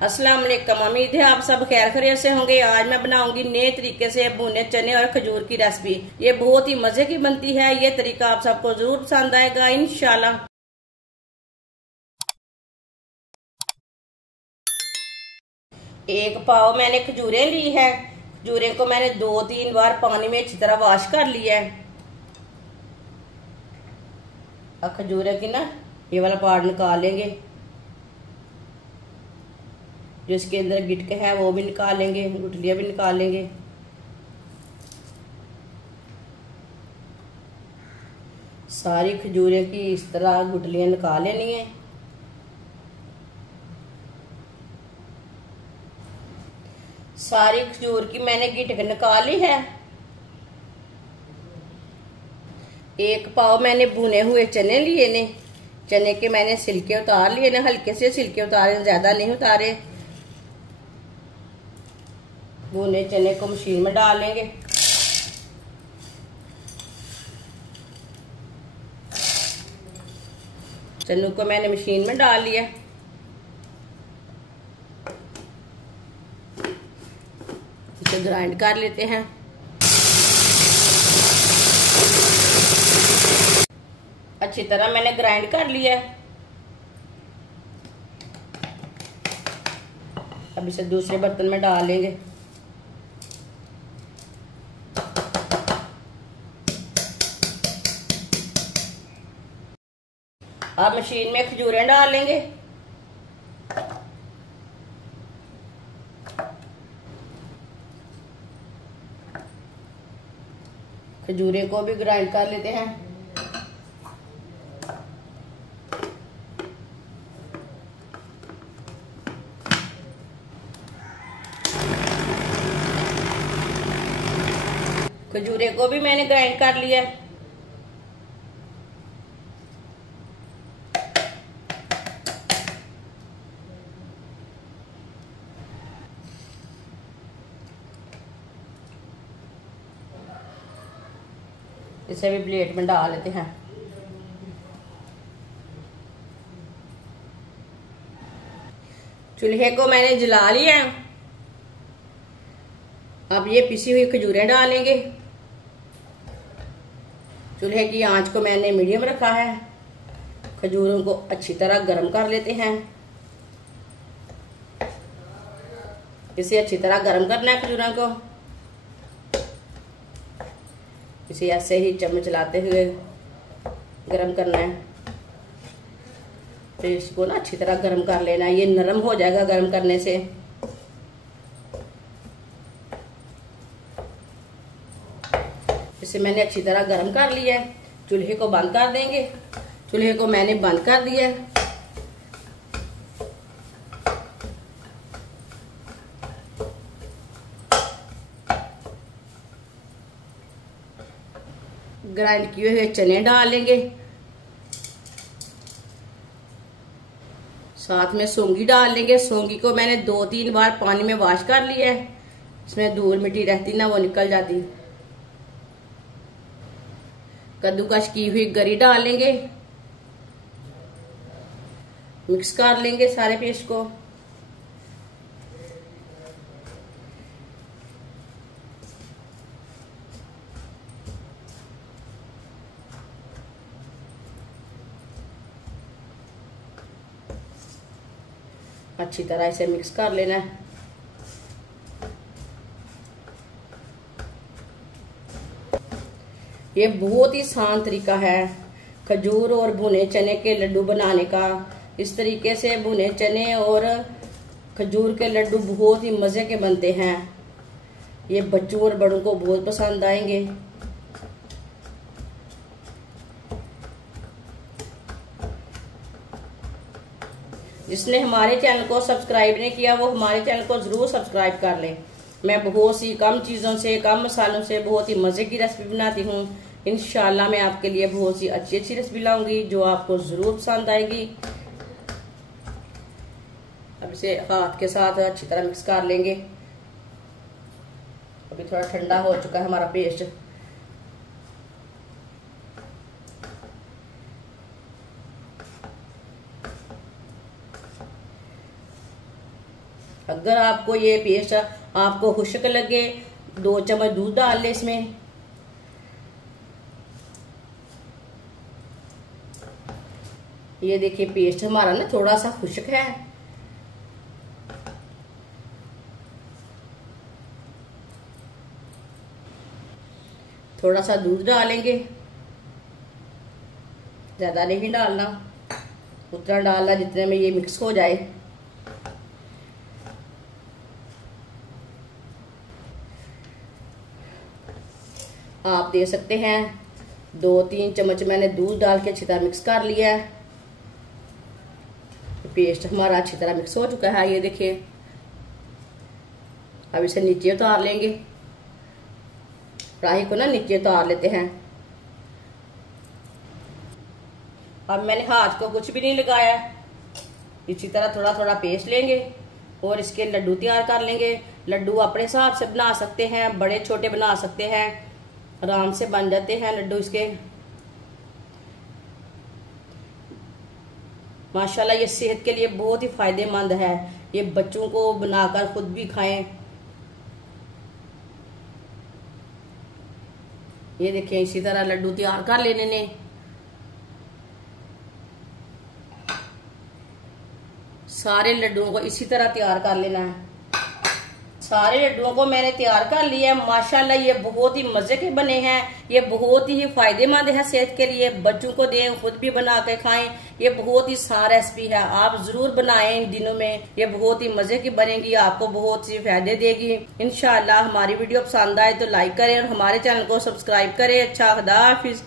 अस्सलाम वालेकुम। उम्मीद है आप सब खैर खैरियत से होंगे। आज मैं बनाऊंगी नए तरीके से भुने चने और खजूर की रेसिपी। ये बहुत ही मजे की बनती है। ये तरीका आप सबको जरूर पसंद आएगा इंशाल्लाह। एक पाव मैंने खजूरें ली है। खजूरें को मैंने 2-3 बार पानी में अच्छी तरह वॉश कर लिया है। अब खजूरें की ना ये वाला पार्ट निकाल लेंगे, जो इसके अंदर गिटके है वो भी निकाल लेंगे, गुठलियां भी निकाल लेंगे। सारी खजूरें की इस तरह गुठलियां निकाल लेनी है। सारी खजूर की मैंने गिटक निकाली है। एक पाव मैंने भुने हुए चने लिए ने। चने के मैंने छिलके उतार लिए ने, हल्के से छिलके उतारे, ज्यादा नहीं उतारे। भुने चने को मशीन में डाल लेंगे। चनों को मैंने मशीन में डाल लिया। इसे ग्राइंड कर लेते हैं। अच्छी तरह मैंने ग्राइंड कर लिया है। अब इसे दूसरे बर्तन में डाल लेंगे। अब मशीन में खजूरें डाल लेंगे। खजूरें को भी ग्राइंड कर लेते हैं। खजूरें को भी मैंने ग्राइंड कर लिया। इसे भी प्लेट में डाल लेते हैं। चूल्हे को मैंने जला लिया है। अब ये पिसी हुई खजूरें डालेंगे। चूल्हे की आंच को मैंने मीडियम रखा है। खजूरों को अच्छी तरह गर्म कर लेते हैं। इसे अच्छी तरह गर्म करना है। खजूरों को इसे ऐसे ही चम्मच चलाते हुए गर्म करना है। तो इसको ना अच्छी तरह गर्म कर लेना है। ये नरम हो जाएगा गर्म करने से। इसे मैंने अच्छी तरह गर्म कर लिया है। चूल्हे को बंद कर देंगे। चूल्हे को मैंने बंद कर दिया है। ग्राइंड किए हुए चने डाल लेंगे। साथ में सौंगी डाल लेंगे। सौंगी को मैंने 2-3 बार पानी में वॉश कर लिया है। इसमें धूल मिट्टी रहती ना, वो निकल जाती। कद्दूकस की हुई गरी डाल लेंगे। मिक्स कर लेंगे सारे पेस्ट को। अच्छी तरह इसे मिक्स कर लेना है। ये बहुत ही आसान तरीका है खजूर और भुने चने के लड्डू बनाने का। इस तरीके से भुने चने और खजूर के लड्डू बहुत ही मजे के बनते हैं। ये बच्चों और बड़ों को बहुत पसंद आएंगे। जिसने हमारे चैनल को सब्सक्राइब नहीं किया वो हमारे चैनल को जरूर सब्सक्राइब कर लें। मैं बहुत सी कम चीज़ों से, कम मसालों से बहुत ही मज़े की रेसिपी बनाती हूँ। इंशाल्लाह मैं आपके लिए बहुत सी अच्छी अच्छी रेसिपी लाऊंगी जो आपको जरूर पसंद आएगी। अब इसे हाथ के साथ अच्छी तरह मिक्स कर लेंगे। अभी थोड़ा ठंडा हो चुका है हमारा पेस्ट। अगर आपको ये पेस्ट आपको खुश्क लगे 2 चम्मच दूध डाल ले इसमें। ये देखिए पेस्ट हमारा ना थोड़ा सा खुश्क है। थोड़ा सा दूध डालेंगे, ज्यादा नहीं डालना, उतना डालना जितने में ये मिक्स हो जाए। आप दे सकते हैं 2-3 चम्मच मैंने दूध डाल के अच्छी तरह मिक्स कर लिया है। पेस्ट हमारा अच्छी तरह मिक्स हो चुका है। ये देखिए अब इसे नीचे उतार लेंगे, कढ़ाई को ना नीचे उतार लेते हैं। अब मैंने हाथ को कुछ भी नहीं लगाया, इसी तरह थोड़ा थोड़ा पेस्ट लेंगे और इसके लड्डू तैयार कर लेंगे। लड्डू अपने हिसाब से बना सकते हैं, बड़े छोटे बना सकते हैं, आराम से बन जाते हैं लड्डू इसके। माशाल्लाह ये सेहत के लिए बहुत ही फायदेमंद है। ये बच्चों को बनाकर खुद भी खाएं। ये देखिए इसी तरह लड्डू तैयार कर लेने ने। सारे लड्डुओं को इसी तरह तैयार कर लेना है। सारे लड्डुओं को मैंने तैयार कर लिया है। माशाल्लाह ये बहुत ही मजे के बने हैं। ये बहुत ही फायदेमंद है सेहत के लिए। बच्चों को दें, खुद भी बना के खाएं। ये बहुत ही सारा रेसिपी है, आप जरूर बनाएं इन दिनों में। ये बहुत ही मजे की बनेगी, आपको बहुत सी फायदे देगी इंशाल्लाह। हमारी वीडियो पसंद आए तो लाइक करें और हमारे चैनल को सब्सक्राइब करें। अच्छा, खुदा हाफिज।